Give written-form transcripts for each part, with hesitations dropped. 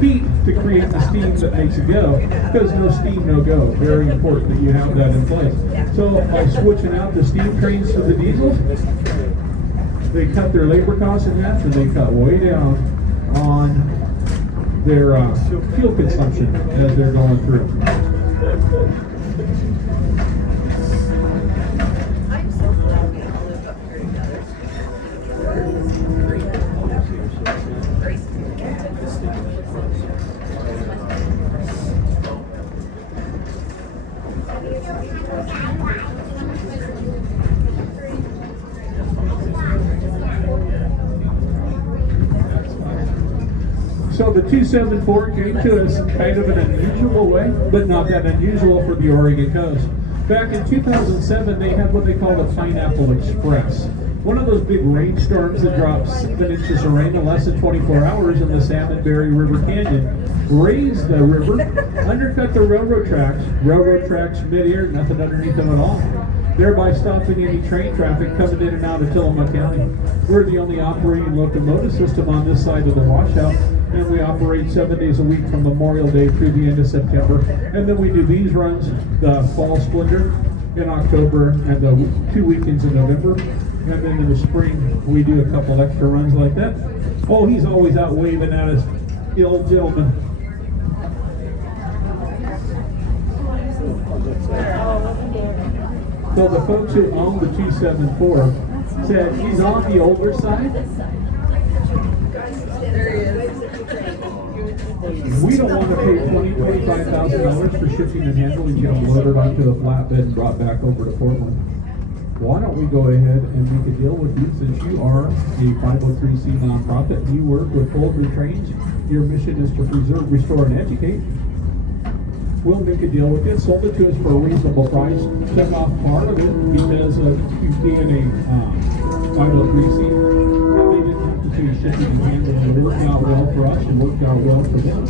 heat to create the steam that makes it go. Because no steam, no go. Very important that you have that in place. So by switching out the steam trains to the diesels, they cut their labor costs in half, and they cut way down on their fuel consumption as they're going through. I'm so glad we all live up here together. So the 274 came to us kind of an unusual way, but not that unusual for the Oregon coast. Back in 2007, they had what they call the Pineapple Express. One of those big rainstorms that dropped 7 inches of rain in less than 24 hours in the Salmonberry River Canyon raised the river, undercut the railroad tracks mid-air, nothing underneath them at all, thereby stopping any train traffic coming in and out of Tillamook County. We're the only operating locomotive system on this side of the washout, and we operate 7 days a week from Memorial Day through the end of September. And then we do these runs, the Fall Splendor in October and the 2 weekends in November. And then in the spring, we do a couple extra runs like that. Oh, he's always out waving at us, the old gentleman. So the folks who own the 274 said he's on the older side. We don't want to pay $20,000 to $25,000 for shipping and handling, get them loaded onto a flatbed and brought back over to Portland. Why don't we go ahead and make a deal with you, since you are a 503c nonprofit, you work with Folger Trains, your mission is to preserve, restore, and educate. We'll make a deal with you, sold it to us for a reasonable price, took off part of it because of you being a 503c. They didn't have to do shipping and handling. It worked out well for us and worked out well for them.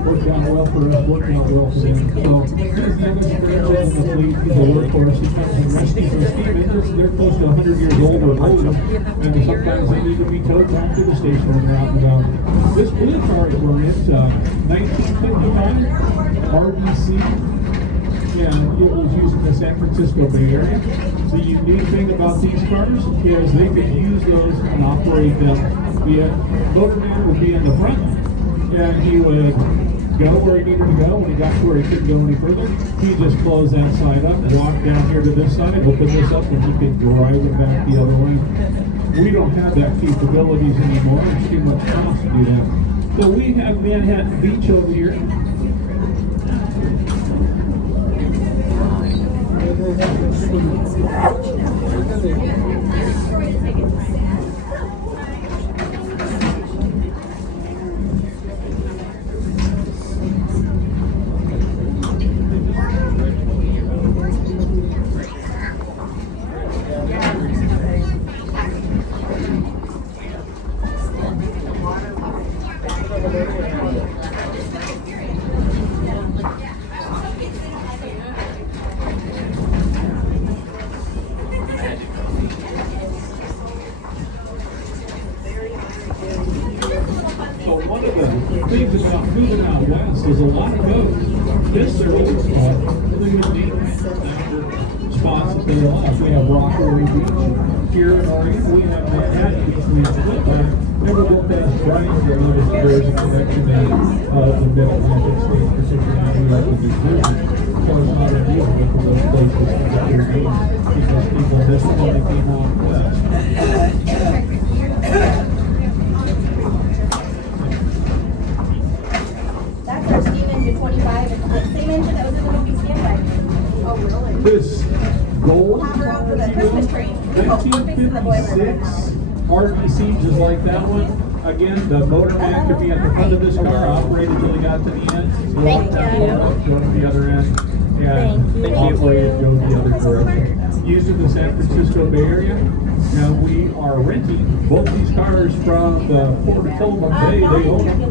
Worked out well for us, worked out well for them. So he's the youngest engine in the fleet. He's a workhorse. He comes and rescues those steam engines. They're close to 100 years old or older, and sometimes they need to be towed back to the station when they're out and about. This blue car is we're in 1959 RDC, and it was used in the San Francisco Bay Area. The unique thing about these cars is they could use those and operate them. The motorman would be in the front, and he would go where he needed to go. When he got to where he couldn't go any further, he just closed that side up, walk down here to this side, open this up, and he could drive it back the other way. We don't have that capabilities anymore. It's too much cost to do that. So we have Manhattan Beach over here. Things about moving out west is a lot of coast. This service is really good deep spots that they love. We have Rockaway Beach here in Oregon. We have Manhattan Beach. We have Flipback. Never looked at Briansville, just there's a connection of the Mid-Atlantic states, particularly New York and New Jersey. So it's not unusual for those places to get their names because people just want to came out west. This gold car, 1956 RDC, just like that one. Again, the motorman could be at the front of this car, operate until he got to the end, walk down, go to the other end, and operate and go the other direction. Used in the San Francisco Bay Area. Now we are renting both these cars from the Port of Tillamook Bay. They own them,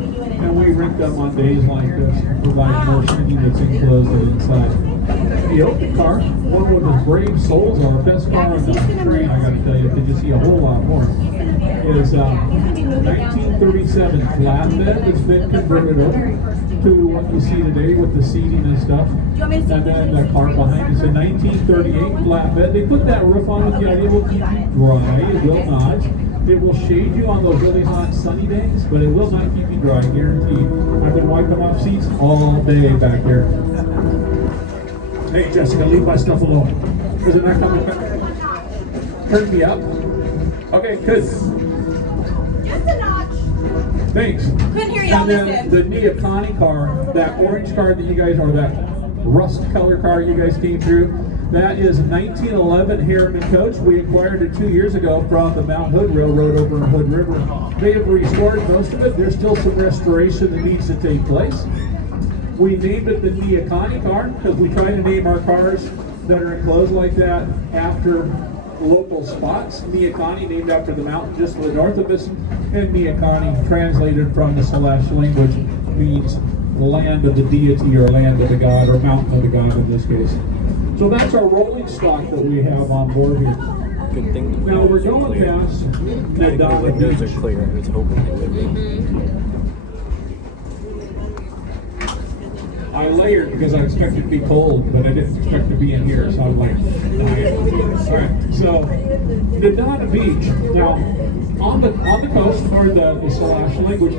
and we rent them on days like this, provide more seating that's enclosed and inside. The open car, one with his brave souls on the best car on the train, I gotta tell you, because you see a whole lot more, is 1937 flatbed that's been converted over to what you see today with the seating and stuff. And then the car behind is a 1938 flatbed. They put that roof on with the idea it will keep you dry. It will not. It will shade you on those really hot sunny days, but it will not keep you dry, guaranteed. I've been wiping off seats all day back here. Hey Jessica, leave my stuff alone. Is it not coming back? Turn me up. Okay, good. Just a notch. Thanks. Couldn't hear y'all And then listen. the Neoconi car, that orange car that you guys, or that rust color car you guys came through, that is a 1911 Harriman coach. We acquired it 2 years ago from the Mount Hood Railroad over in Hood River. They have restored most of it. There's still some restoration that needs to take place. We named it the Neoconi car because we try to name our cars that are enclosed like that after local spots. Neoconi, named after the mountain just to the north of us, and Neoconi, translated from the Celestial language, means land of the deity or land of the god or mountain of the god in this case. So that's our rolling stock that we have on board here. Good thing. Now we're going past I think the Nadava windows Beach. are clear. I was hoping they would be. I layered because I expected to be cold, but I didn't expect to be in here, so I'm like, dying. All right, so Nadava Beach. Now, on the coast or the Celestial language,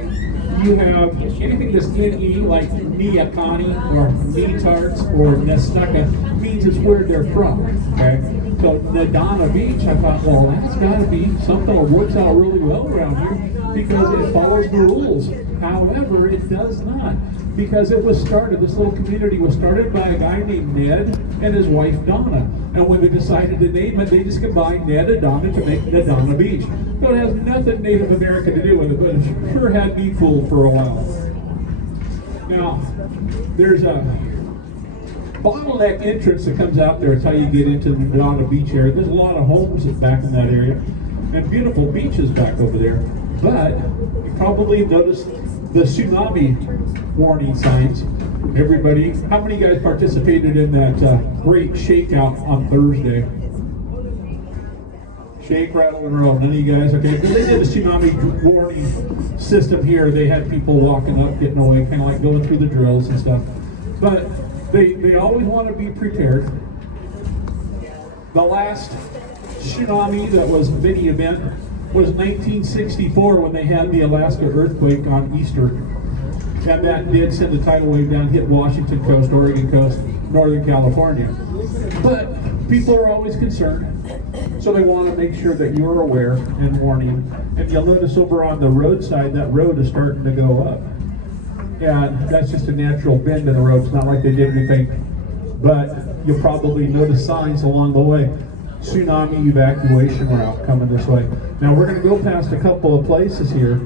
you have anything that's NE, like Neoconi or Netarts or Nestucca, means it's where they're from. Okay, so Nadava Beach, I thought, well, that's got to be something that works out really well around here because it follows the rules. However, it does not, because it was started, this little community was started by a guy named Ned and his wife Donna. And when they decided to name it, they just combined Ned and Donna to make Nadava Beach. So it has nothing Native American to do with it, but it sure had me fooled for a while. Now, there's a bottleneck entrance that comes out there. It's how you get into the Nadava Beach area. There's a lot of homes back in that area and beautiful beaches back over there. But you probably noticed the tsunami warning signs. Everybody, how many guys participated in that great shakeout on Thursday? Shake, rattle, and roll. None of you guys? Okay, because they did a tsunami warning system here. They had people walking up, getting away, kind of like going through the drills and stuff. But they always want to be prepared. The last tsunami that was a big event was 1964 when they had the Alaska earthquake on Easter. And that did send a tidal wave down, hit Washington coast, Oregon coast, Northern California. But people are always concerned, so they want to make sure that you're aware and warning. And you'll notice over on the roadside, that road is starting to go up. And that's just a natural bend in the road. It's not like they did anything. But you'll probably notice signs along the way. Tsunami evacuation route coming this way. Now we're going to go past a couple of places here,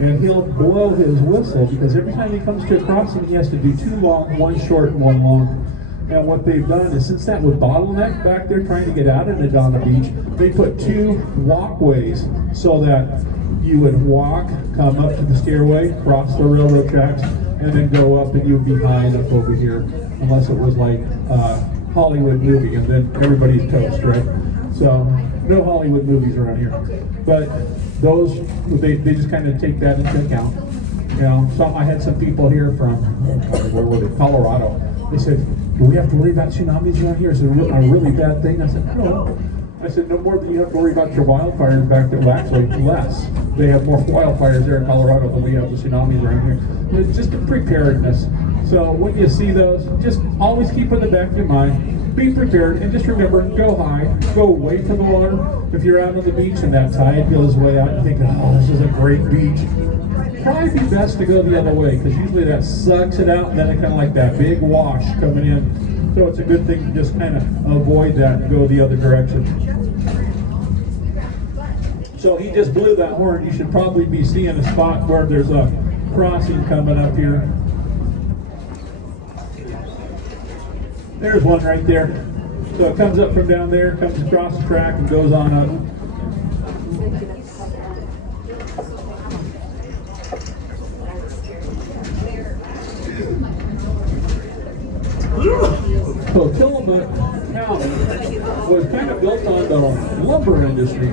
and he'll blow his whistle because every time he comes to a crossing, he has to do two long, one short, and one long. And what they've done is, since that was bottleneck back there trying to get out of Nadava Beach, they put two walkways so that you would walk, come up to the stairway, cross the railroad tracks, and then go up, and you would be high enough over here, unless it was like Hollywood movie, and then everybody's toast, right? So no Hollywood movies around here, but those they just kind of take that into account. You know, I had some people here from where were they? Colorado. They said, "Do we have to worry about tsunamis around here? Is it a really bad thing?" I said, "No." I said, "No more than you have to worry about your wildfires back there." Well, actually, less. They have more wildfires there in Colorado than we have the tsunamis around here. But it's just a preparedness. So when you see those, just always keep in the back of your mind, be prepared, and just remember, go high, go away from the water. If you're out on the beach and that tide goes way out, you think, oh, this is a great beach. Probably be best to go the other way, because usually that sucks it out, and then it kind of like that big wash coming in. So it's a good thing to just kind of avoid that and go the other direction. So he just blew that horn. You should probably be seeing a spot where there's a crossing coming up here. There's one right there. So it comes up from down there, comes across the track, and goes on up. Okay. Tillamook County was kind of built on the lumber industry.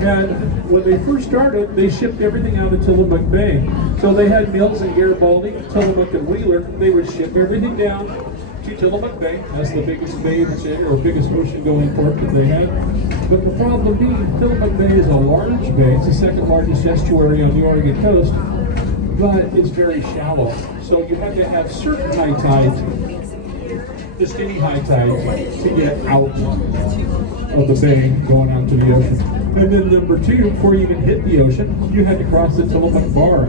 And when they first started, they shipped everything out of Tillamook Bay. So they had mills in Garibaldi, Tillamook, and Wheeler. They would ship everything down to Tillamook Bay. That's the biggest bay that's there, or biggest ocean-going port that they had. But the problem being, Tillamook Bay is a large bay. It's the second largest estuary on the Oregon coast, but it's very shallow. So you had to have certain high tides, the skinny high tides, to get out of the bay going out to the ocean. And then number two, before you even hit the ocean, you had to cross the Tillamook Bar.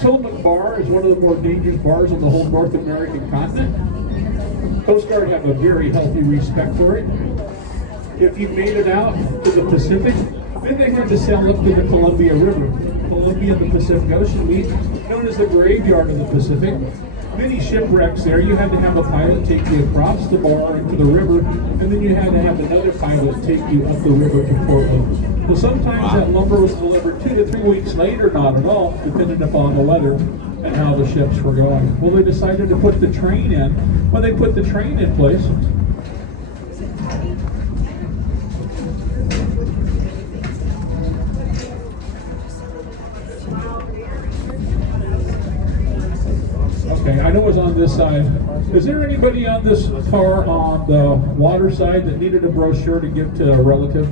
Tillamook Bar is one of the more dangerous bars on the whole North American continent. Coast Guard have a very healthy respect for it. If you made it out to the Pacific, then they had to sail up to the Columbia River. Columbia and the Pacific Ocean meet, known as the graveyard of the Pacific. Many shipwrecks there. You had to have a pilot take you across the bar into the river, and then you had to have another pilot take you up the river to Portland. So sometimes that lumber was delivered 2 to 3 weeks later, not at all, depending upon the weather and how the ships were going. Well, they decided to put the train in. When they put the train in place, okay, I know it was on this side. Is there anybody on this car on the water side that needed a brochure to give to a relative?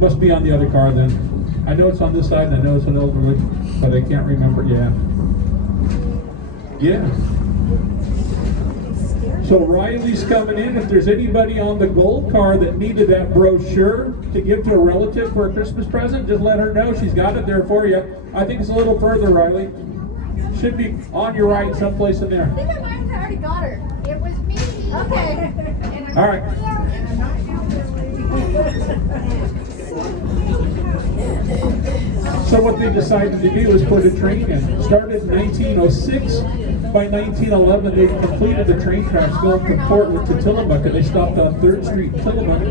Must be on the other car then. I know it's on this side and I know it's an elderly, but I can't remember. Yeah. Yeah. So Riley's coming in. If there's anybody on the gold car that needed that brochure to give to a relative for a Christmas present, just let her know. She's got it there for you. I think it's a little further, Riley. Should be on your right, someplace in there. I think I already got her. It was me. Okay. All right. So what they decided to do is put a train in. Started in 1906. By 1911, they completed the train tracks going from Portland to Tillamook, and they stopped on 3rd Street in Tillamook.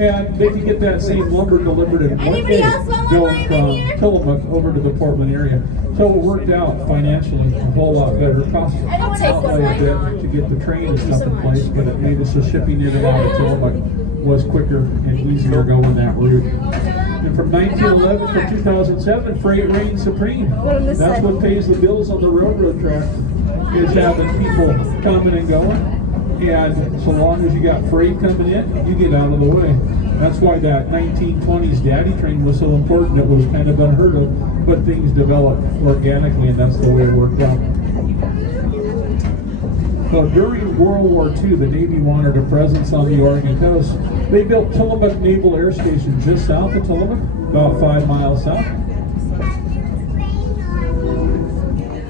And they could get that same lumber delivered in one Anybody day, else want one going line in from here? Tillamook over to the Portland area. So it worked out financially a whole lot better. It cost I'll take one. outlay a bit to get the train and stuff in place, but it made it so shipping in and out of Tillamook was quicker and easier going that route. And from 1911 to 2007, freight reigned supreme. That's what pays the bills on the railroad track, is having people coming and going. And so long as you got freight coming in, you get out of the way. That's why that 1920s daddy train was so important. It was kind of unheard of, but things developed organically, and that's the way it worked out. So during World War II, the Navy wanted a presence on the Oregon coast. They built Tillamook Naval Air Station just south of Tillamook, about 5 miles south.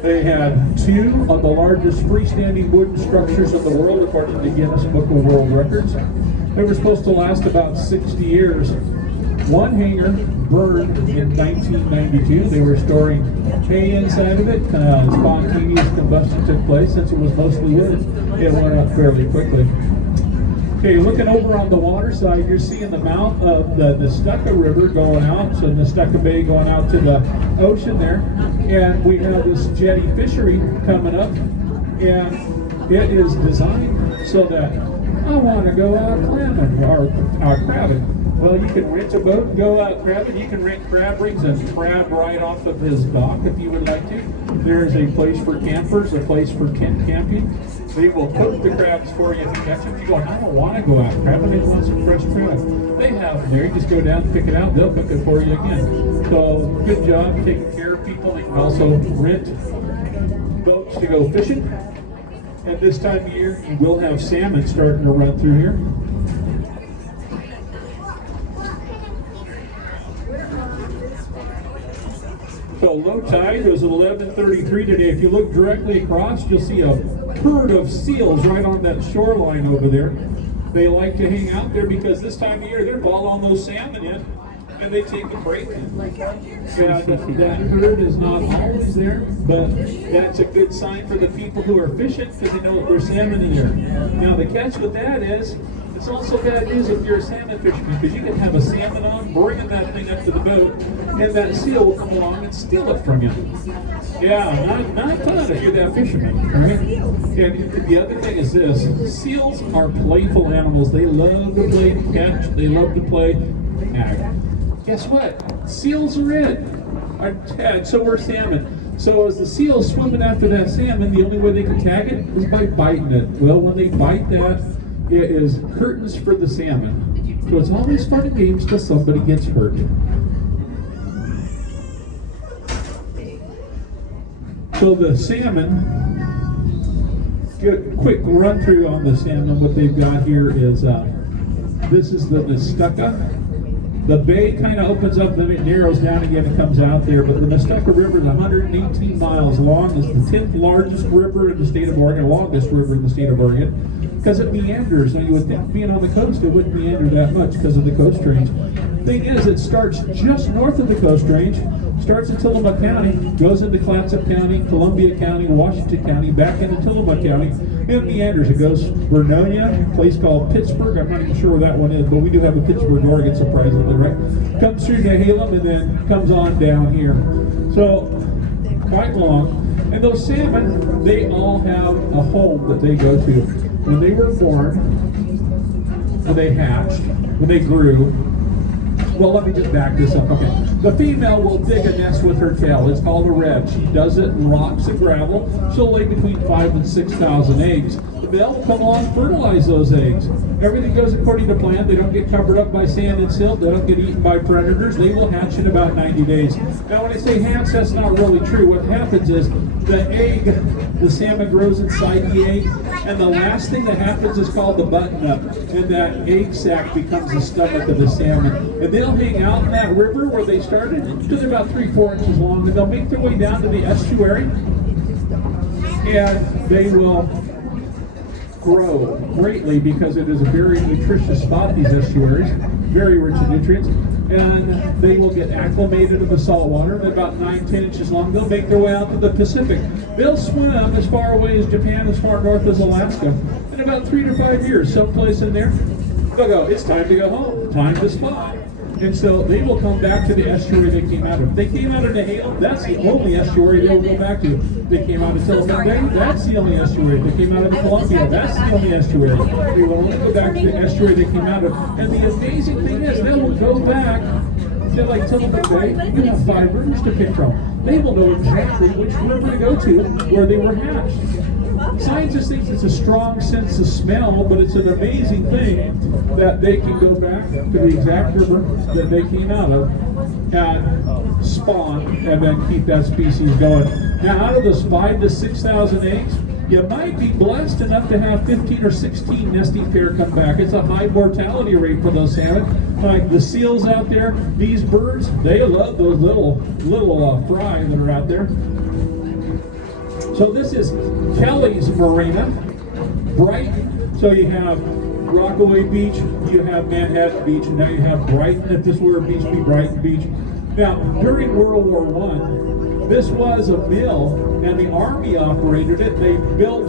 They had 2 of the largest freestanding wooden structures in the world, according to Guinness Book of World Records. They were supposed to last about 60 years. One hangar burned in 1992. They were storing hay inside of it. Spontaneous combustion took place. Since it was mostly wood, it went up fairly quickly. Okay, looking over on the water side, you're seeing the mouth of the Nestucca River going out, so Nestucca Bay going out to the ocean there. And we have this jetty fishery coming up, and it is designed so that I want to go out clamming or crabbing. Well, you can rent a boat and go out crabbing. You can rent crab rigs and crab right off of his dock if you would like to. There is a place for campers, a place for tent camping. They will cook the crabs for you if you catch them. If you go, I don't want to go out crabbing, I just want some fresh crab. They have them there. You just go down, pick it out, they'll cook it for you again. So, good job taking care of people. They can also rent boats to go fishing. And this time of year, you will have salmon starting to run through here. So low tide was at 11:33 today. If you look directly across, you'll see a herd of seals right on that shoreline over there. They like to hang out there because this time of year, they're hauling those salmon in and they take a break. Yeah, that herd is not always there, but that's a good sign for the people who are fishing because they know that there's salmon in there. Now the catch with that is, It's also bad news if you're a salmon fisherman because you can have a salmon on, bringing that thing up to the boat, and that seal will come along and steal it from you. Yeah, not fun if you're that fisherman, right? And the other thing is this: seals are playful animals. They love to play catch. They love to play tag. Guess what? Seals are and so are salmon. So as the seal's swimming after that salmon, the only way they can tag it is by biting it. Well, when they bite that, it is curtains for the salmon. So it's always fun and games till somebody gets hurt. So the salmon, quick run through on the salmon. What they've got here is, this is the Nestucca. The bay kind of opens up, then it narrows down again and comes out there. But the Nestucca River is 118 miles long. It's the 10th largest river in the state of Oregon, longest river in the state of Oregon, because it meanders. Now you would think being on the coast it wouldn't meander that much because of the coast range. Thing is, it starts just north of the coast range, starts in Tillamook County, goes into Clatsop County, Columbia County, Washington County, back into Tillamook County, and meanders. It goes Vernonia, a place called Pittsburgh. I'm not even sure where that one is, but we do have a Pittsburgh, Oregon, surprisingly, right? Comes through Nehalem and then comes on down here. So, quite long. And those salmon, they all have a home that they go to. When they were born, when they hatched, when they grew, well, let me just back this up. Okay. The female will dig a nest with her tail. It's called a reb. She does it in rocks and gravel. She'll lay between 5,000 and 6,000 eggs. The male will come along, fertilize those eggs. Everything goes according to plan. They don't get covered up by sand and silt. They don't get eaten by predators. They will hatch in about 90 days. Now, when I say hatch, that's not really true. What happens is the egg, the salmon grows inside the egg, and the last thing that happens is called the button up, and that egg sac becomes the stomach of the salmon. And they'll hang out in that river where they started until they're about 3-4 inches long, and they'll make their way down to the estuary, and they will grow greatly because it is a very nutritious spot, these estuaries, very rich in nutrients, and they will get acclimated to the salt water. They're about 9-10 inches long. They'll make their way out to the Pacific. They'll swim as far away as Japan, as far north as Alaska, in about 3 to 5 years, someplace in there. They'll go, it's time to go home, time to spot. And so they will come back to the estuary they came out of. They came out of Nehalem, that's the only estuary they will go back to. They came out of Tillamook Bay, that's the only estuary. They came out of Columbia, that's the only estuary. They will only go back to the estuary they came out of. And the amazing thing is, they will go back to like Tillamook Bay, you have 5 rivers to pick from. They will know exactly which river to go to where they were hatched. Scientists think it's a strong sense of smell, but it's an amazing thing that they can go back to the exact river that they came out of and spawn and then keep that species going. Now, out of those 5,000 to 6,000 eggs, you might be blessed enough to have 15 or 16 nesting pair come back. It's a high mortality rate for those salmon. Like the seals out there, these birds, they love those little fry that are out there. So this is Kelly's Marina, Brighton. So you have Rockaway Beach, you have Manhattan Beach, and now you have Brighton. If this were a beach, be Brighton Beach. Now, during World War I, this was a mill, and the Army operated it. They built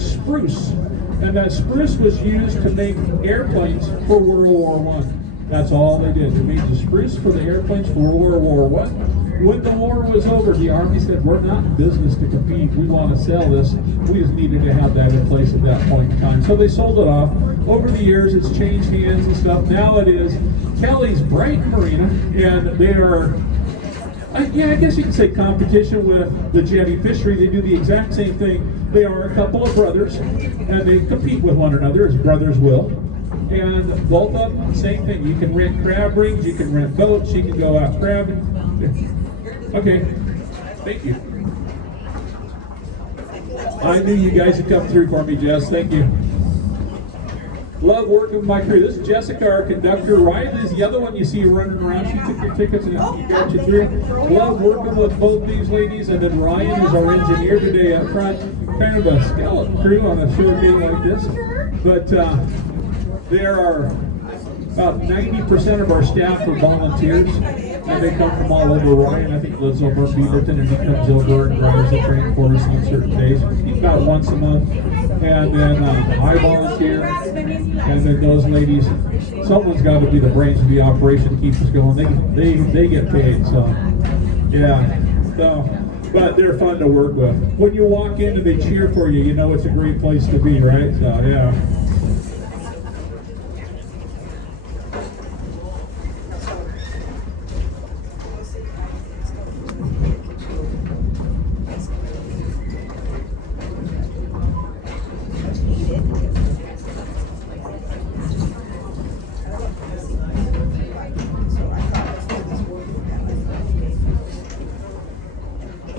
spruce, and that spruce was used to make airplanes for World War I. That's all they did. They made the spruce for the airplanes for World War I. When the war was over, the Army said, we're not in business to compete. We want to sell this. We just needed to have that in place at that point in time. So they sold it off. Over the years, it's changed hands and stuff. Now it is Kelly's Brighton Marina, and they are, I guess you can say competition with the jetty fishery. They do the exact same thing. They are a couple of brothers, and they compete with one another, as brothers will. And both of them, same thing. You can rent crab rings, you can rent boats, you can go out crabbing. Okay, thank you. I knew you guys would come through for me, Jess. Thank you. Love working with my crew. This is Jessica, our conductor. Riley's the other one you see running around. She took your tickets and got you through. Love working with both these ladies. And then Ryan is our engineer today up front. Kind of a skeleton crew on a short day like this. But there are about 90% of our staff are volunteers. And they come from all over. Ryan, I think, lives over in Beaverton, and he comes over and drives the train for us on certain days, about once a month. and then I volunteer, and then those ladies, someone's got to be the brains of the operation to keep us going. They get paid, so yeah. So, but they're fun to work with. When you walk in and they cheer for you, you know it's a great place to be, right? So yeah.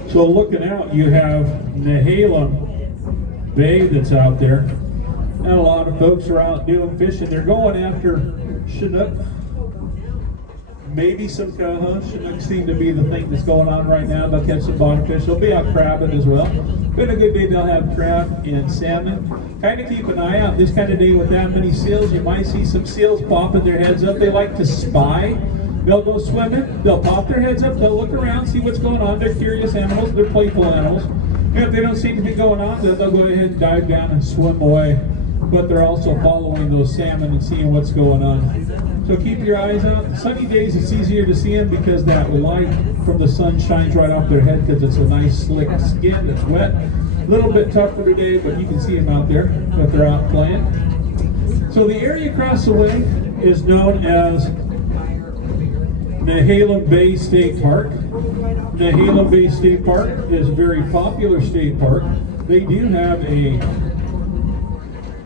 So looking out, you have Nehalem Bay that's out there. And a lot of folks are out doing fishing. They're going after Chinook, maybe some coho. Chinook seem to be the thing that's going on right now. They'll catch some bottomfish. They'll be out crabbing as well. Been a good day, they'll have crab and salmon. Kind of keep an eye out this kind of day with that many seals. You might see some seals popping their heads up. They like to spy. They'll go swimming, they'll pop their heads up, they'll look around, see what's going on. They're curious animals, they're playful animals. And if they don't see anything going on, they'll go ahead and dive down and swim away. But they're also following those salmon and seeing what's going on. So keep your eyes out. Sunny days, it's easier to see them because that light from the sun shines right off their head because it's a nice slick skin that's wet. A little bit tougher today, but you can see them out there, but they're out playing. So the area across the way is known as Nehalem Bay State Park. Nehalem Bay State Park is a very popular state park. They do have a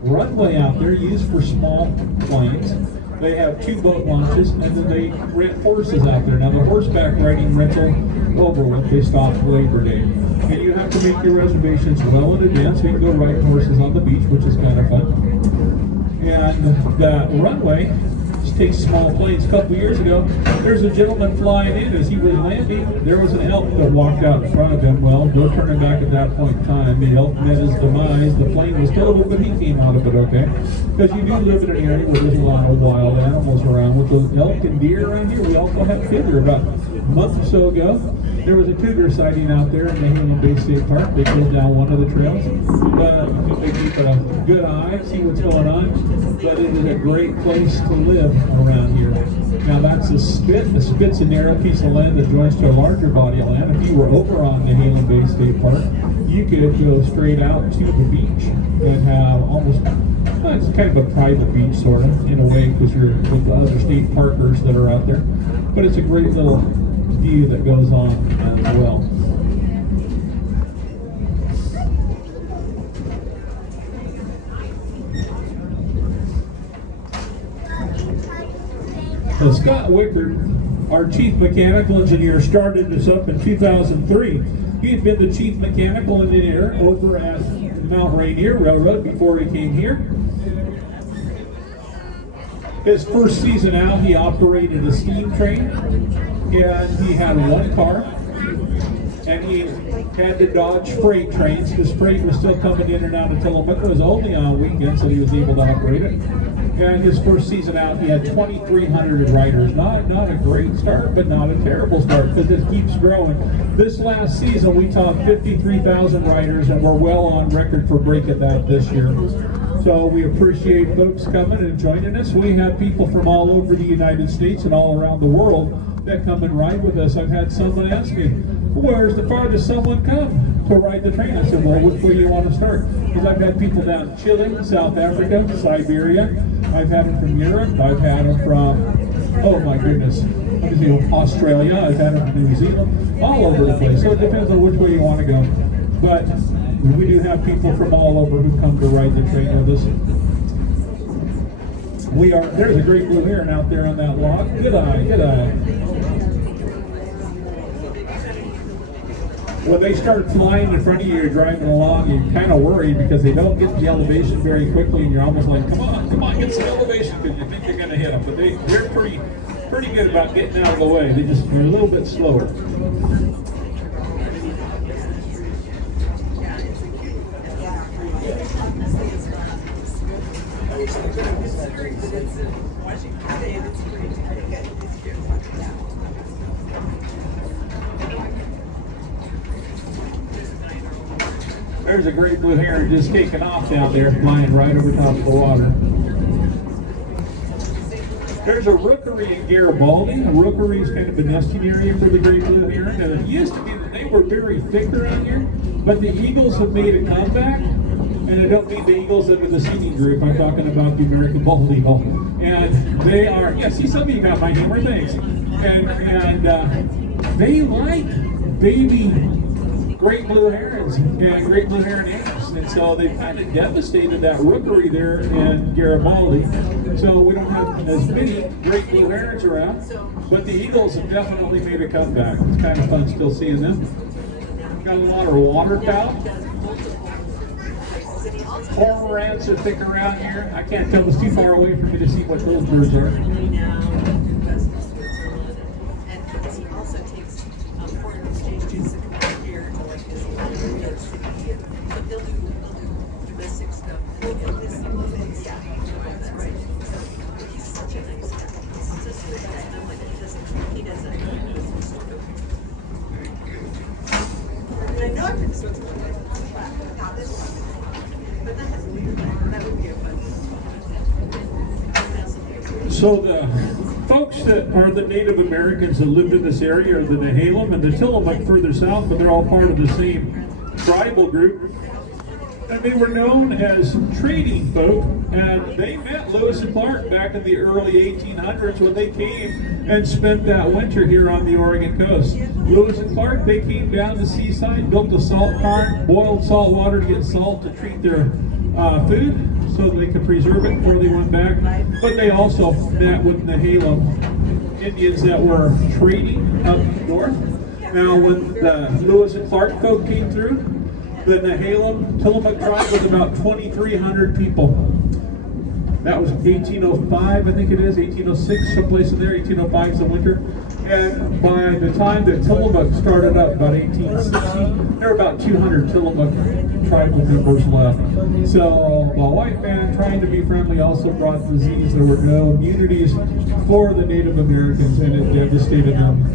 runway out there used for small planes. They have 2 boat launches, and then they rent horses out there. Now the horseback riding rental over with, they stop Labor Day. And you have to make your reservations well in advance so you can go ride horses on the beach, which is kind of fun. And that runway takes small planes. A couple years ago, there's a gentleman flying in. As he was landing, there was an elk that walked out in front of him. Well, no turning back at that point in time. The elk met his demise. The plane was totaled, but he came out of it okay. Because you do live in an area where there's a lot of wild animals around. With the elk and deer around here, we also have cougar. About a month or so ago, there was a cougar sighting out there in Nehalem Bay State Park. They killed down one of the trails. But they keep a good eye, see what's going on. But it is a great place to live around here. Now that's a spit. A spit's a narrow piece of land that joins to a larger body of land. If you were over on Nehalem Bay State Park, you could go straight out to the beach and have almost, well, it's kind of a private beach sort of, in a way, because you're with the other state parkers that are out there. But it's a great little view that goes on as well. So Scott Wickard, our chief mechanical engineer, started this up in 2003. He had been the chief mechanical engineer over at Mount Rainier Railroad before he came here. His first season out, he operated a steam train, and he had one car, and he had to dodge freight trains because freight was still coming in and out of Tillamook. It was only on weekends that he was able to operate it. And his first season out, he had 2,300 riders. Not a great start, but not a terrible start because it keeps growing. This last season, we topped 53,000 riders, and we're well on record for breaking that this year. So we appreciate folks coming and joining us. We have people from all over the United States and all around the world that come and ride with us. I've had someone ask me, where's the farthest someone come to ride the train? I said, well, which way you want to start? Because I've had people down in Chile, South Africa, Siberia. I've had them from Europe. I've had them from, oh my goodness, Australia. I've had them from New Zealand, all over the place. So it depends on which way you want to go. But we do have people from all over who come to ride the train with us. There's a great blue heron out there on that log. Good eye, good eye. When they start flying in front of you, you're driving along, you're kind of worried because they don't get the elevation very quickly, and you're almost like, come on, get some elevation, because you think you're going to hit them. But they're pretty good about getting out of the way. They're a little bit slower. There's a great blue heron just taking off down there, flying right over top of the water. There's a rookery in Garibaldi. A rookery is kind of a nesting area for the great blue heron. And it used to be that they were very thick around here, but the eagles have made a comeback. And I don't mean the eagles that were the singing group. I'm talking about the American bald eagle. And they are, yeah, see, some of you got my humor, thanks. And they like baby great blue herons and great blue heron antlers. And so they kind of devastated that rookery there in Garibaldi. So we don't have as many great blue herons around, but the eagles have definitely made a comeback. It's kind of fun still seeing them. Got a lot of waterfowl. Cormorants are thick around here. I can't tell, it's too far away for me to see what those birds are. So the folks that are the Native Americans that lived in this area are the Nehalem and the Tillamook further south, but they're all part of the same tribal group. And they were known as trading folk, and they met Lewis and Clark back in the early 1800s when they came and spent that winter here on the Oregon coast. Lewis and Clark, they came down the seaside, built a salt barn, boiled salt water to get salt to treat their food so that they could preserve it before they went back. But they also met with Nehalem Indians that were trading up north. Now when the Lewis and Clark folk came through, the Nehalem Tillamook tribe was about 2,300 people. That was 1805, I think it is, 1806, someplace in there, 1805 is the winter. And by the time that Tillamook started up, about 1860, there were about 200 Tillamook tribal members left. So a white man trying to be friendly also brought disease. There were no immunities for the Native Americans, and it devastated them.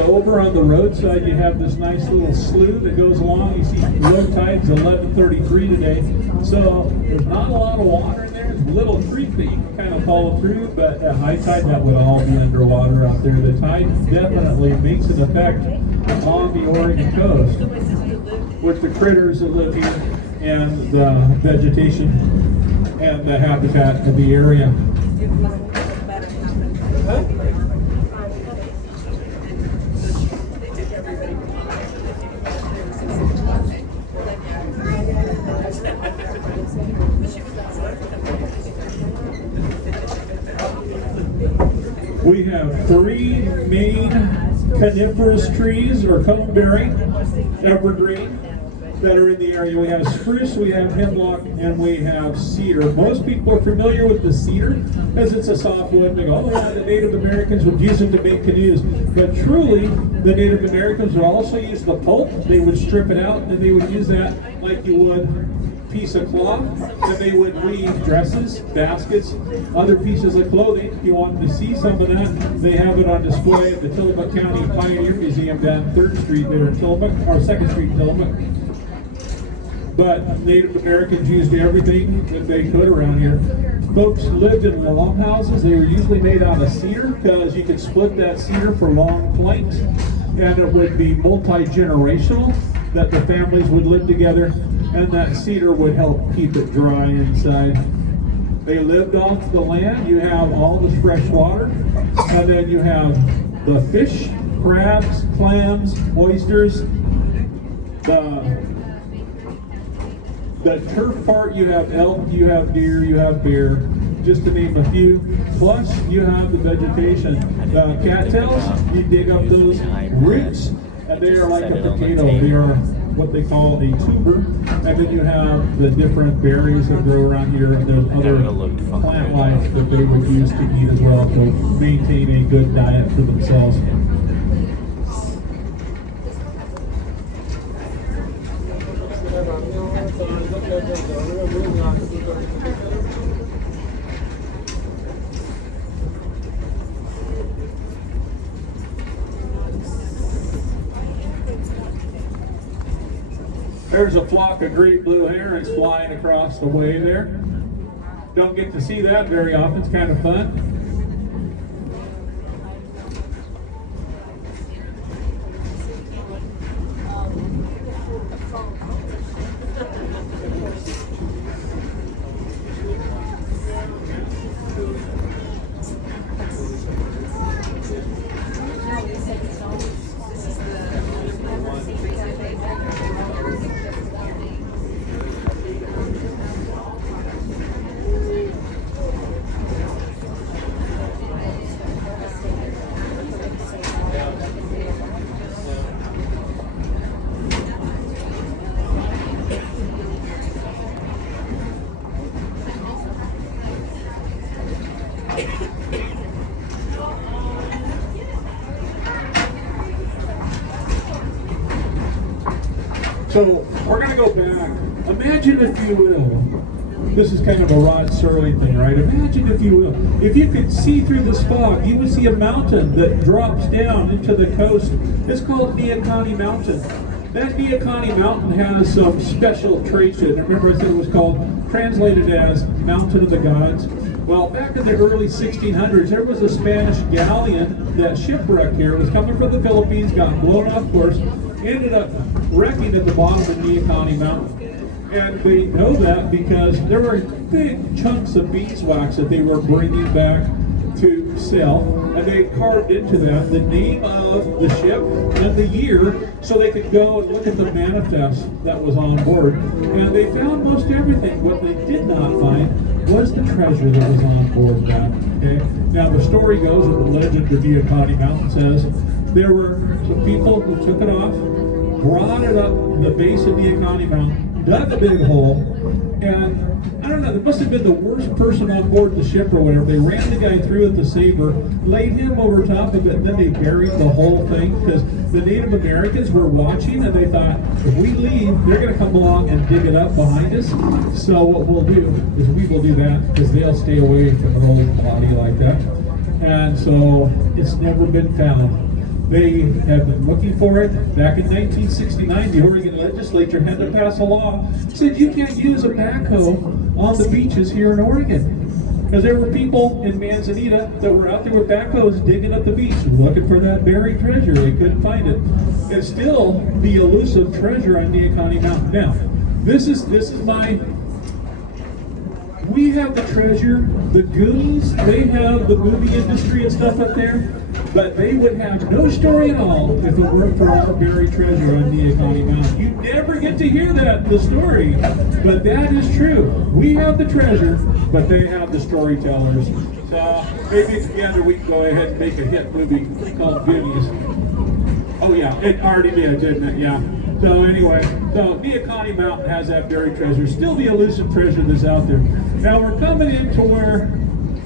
Over on the roadside, you have this nice little slough that goes along. You see low tide's 11:33 today, so there's not a lot of water in there. There's a little creek that you can kind of follow through, but at high tide, that would all be underwater out there. The tide definitely makes an effect on the Oregon coast with the critters that live here and the vegetation and the habitat of the area. We have three main coniferous trees, or cone-bearing, evergreen, that are in the area. We have spruce, we have hemlock, and we have cedar. Most people are familiar with the cedar because it's a softwood. They go, oh, yeah, the Native Americans would use it to make canoes. But truly, the Native Americans would also use the pulp. They would strip it out, and they would use that like you would piece of cloth, and they would weave dresses, baskets, other pieces of clothing. If you wanted to see some of that, they have it on display at the Tillamook County Pioneer Museum down 3rd Street there in Tillamook, or 2nd Street in Tillamook. But Native Americans used everything that they could around here. Folks lived in longhouses. They were usually made out of cedar because you could split that cedar for long planks, and it would be multi-generational that the families would live together, and that cedar would help keep it dry inside. They lived off the land. You have all this fresh water, and then you have the fish, crabs, clams, oysters, the turf part. You have elk, you have deer, you have bear, just to name a few. Plus, you have the vegetation. The cattails, you dig up those roots, and they are like a potato. They are what they call a tuber, and then you have the different berries that grow around here, and there's other plant life that they would use to eat as well to maintain a good diet for themselves. There's a flock of great blue herons flying across the way there. Don't get to see that very often. It's kind of fun. So we're going to go back. Imagine, if you will, this is kind of a Rod Serling thing, right? Imagine, if you will, if you could see through this fog, you would see a mountain that drops down into the coast. It's called Neahkahnie Mountain. That Neahkahnie Mountain has some special traits to it. Remember, I said it was called, translated as Mountain of the Gods. Well, back in the early 1600s, there was a Spanish galleon that shipwrecked here. It was coming from the Philippines, got blown off course, ended up wrecking at the bottom of Neahkahnie Mountain. And we know that because there were big chunks of beeswax that they were bringing back to sell, and they carved into that the name of the ship and the year so they could go and look at the manifest that was on board. And they found most everything. What they did not find was the treasure that was on board that. Okay? Now the story goes, and the legend of Neahkahnie Mountain says, there were some people who took it off, brought it up the base of Neahkahnie Mountain, dug a big hole, and I don't know, there must have been the worst person on board the ship or whatever. They ran the guy through with the saber, laid him over top of it, and then they buried the whole thing because the Native Americans were watching, and they thought, if we leave, they're going to come along and dig it up behind us. So what we'll do is we will do that because they'll stay away from an old body like that. And so it's never been found. They have been looking for it. Back in 1969, the Oregon legislature had to pass a law that said you can't use a backhoe on the beaches here in Oregon. Because there were people in Manzanita that were out there with backhoes digging up the beach, looking for that buried treasure. They couldn't find it. It's still the elusive treasure on Neahkahnie Mountain. Now, this is my... We have the treasure, the Goonies, they have the movie industry and stuff up there, but they would have no story at all if it weren't for all the buried treasure on Neahkahnie Mountain. You never get to hear the story, but that is true. We have the treasure, but they have the storytellers. So maybe together we can go ahead and make a hit movie called Goonies. Oh yeah, it already did, didn't it? Yeah. So anyway, so Neahkahnie Mountain has that buried treasure, still the elusive treasure that's out there. Now we're coming into where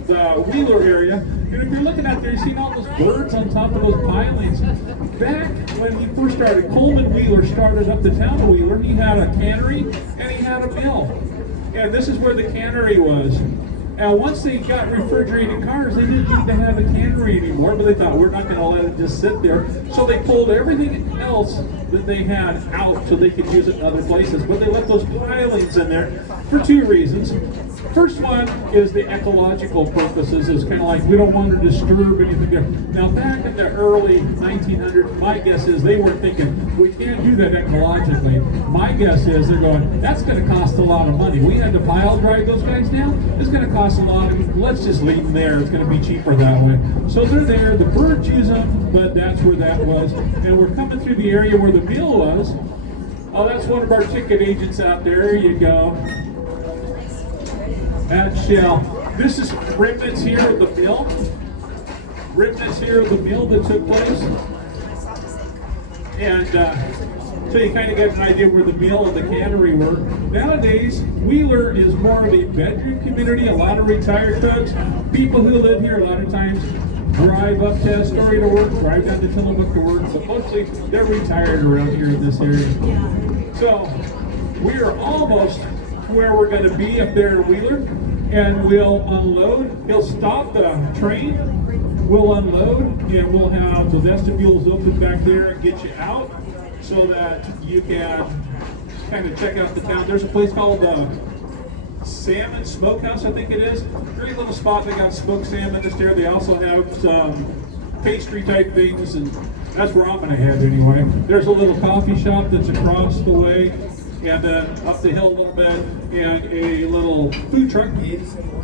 the Wheeler area, and if you're looking out there, you see all those birds on top of those pilings. Back when he first started, Coleman Wheeler started up the town of Wheeler. He had a cannery and he had a mill. And this is where the cannery was. Now, once they got refrigerated cars, they didn't need to have a cannery anymore, but they thought, we're not going to let it just sit there. So they pulled everything else that they had out so they could use it in other places. But they left those pilings in there for two reasons. First one is the ecological purposes. It's kind of like we don't want to disturb anything there. Now, back in the early 1900s, my guess is they weren't thinking, we can't do that ecologically. My guess is they're going, that's going to cost a lot of money. We had to pile drive those guys down. It's going to cost a lot of money. Let's just leave them there. It's going to be cheaper that way. So they're there. The birds use them, but that's where that was. And we're coming through the area where the mill was. Oh, that's one of our ticket agents out there. There you go. At Shell. This is remnants here of the mill. Remnants here of the mill that took place. And so you kind of get an idea where the mill and the cannery were. Nowadays, Wheeler is more of a bedroom community, a lot of retired folks. People who live here a lot of times drive up to Astoria to work, drive down to Tillamook to work, but mostly they're retired around here in this area. So we are almost where we're going to be up there in Wheeler, and we'll unload. He'll stop the train, we'll unload, and we'll have the vestibules open back there and get you out so that you can kind of check out the town. There's a place called Salmon Smokehouse, I think it is. Great little spot. They got smoked salmon this there. They also have some pastry type things, and that's where I'm gonna head anyway. There's a little coffee shop that's across the way, and then up the hill a little bit, and a little food truck.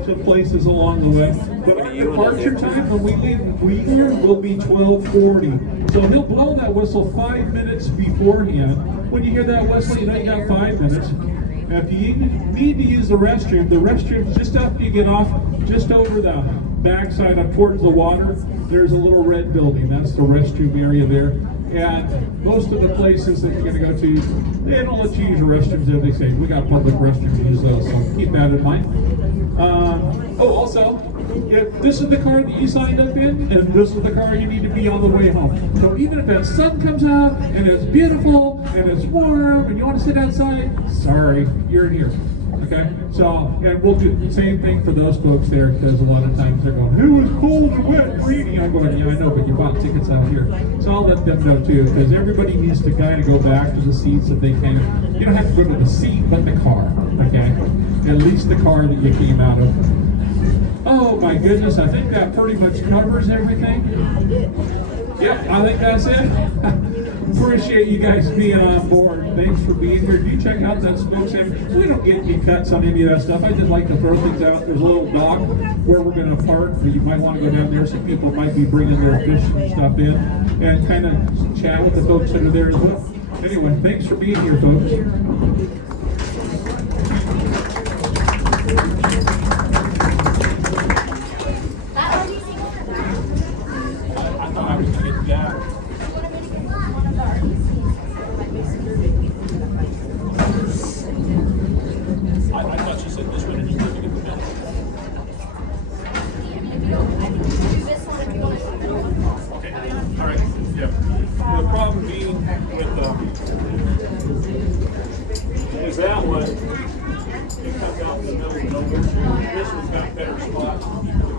Some places along the way. But our departure time when we leave Wheeler will be 12:40. So he'll blow that whistle 5 minutes beforehand. When you hear that whistle, you know you got 5 minutes. Now, if you need to use the restroom's just after you get off, just over the backside up towards the water. There's a little red building. That's the restroom area there. And most of the places that you're going to go to, they don't let you use the restrooms there. They say, we got public restrooms to use those, so keep that in mind. Also, if this is the car that you signed up in, and this is the car you need to be on the way home. So even if that sun comes out, and it's beautiful, and it's warm, and you want to sit outside, sorry, you're here. Okay, so and we'll do the same thing for those folks there, because a lot of times they're going, it was cold and wet and rainy. I'm going, yeah, I know, but you bought tickets out here. So I'll let them know too, because everybody needs to kind of go back to the seats if they can. You don't have to go to the seat, but the car, okay? At least the car that you came out of. Oh my goodness, I think that pretty much covers everything. Yep, I think that's it. Appreciate you guys being on board. Thanks for being here. You check out that smoke salmon. We don't get any cuts on any of that stuff. I just like to throw things out. There's a little dock where we're going to park. You might want to go down there. Some people might be bringing their fish and stuff in, and kind of chat with the folks that are there as well. Anyway, thanks for being here, folks. Is that one, it comes out in the middle of nowhere. This one's got better spots for people to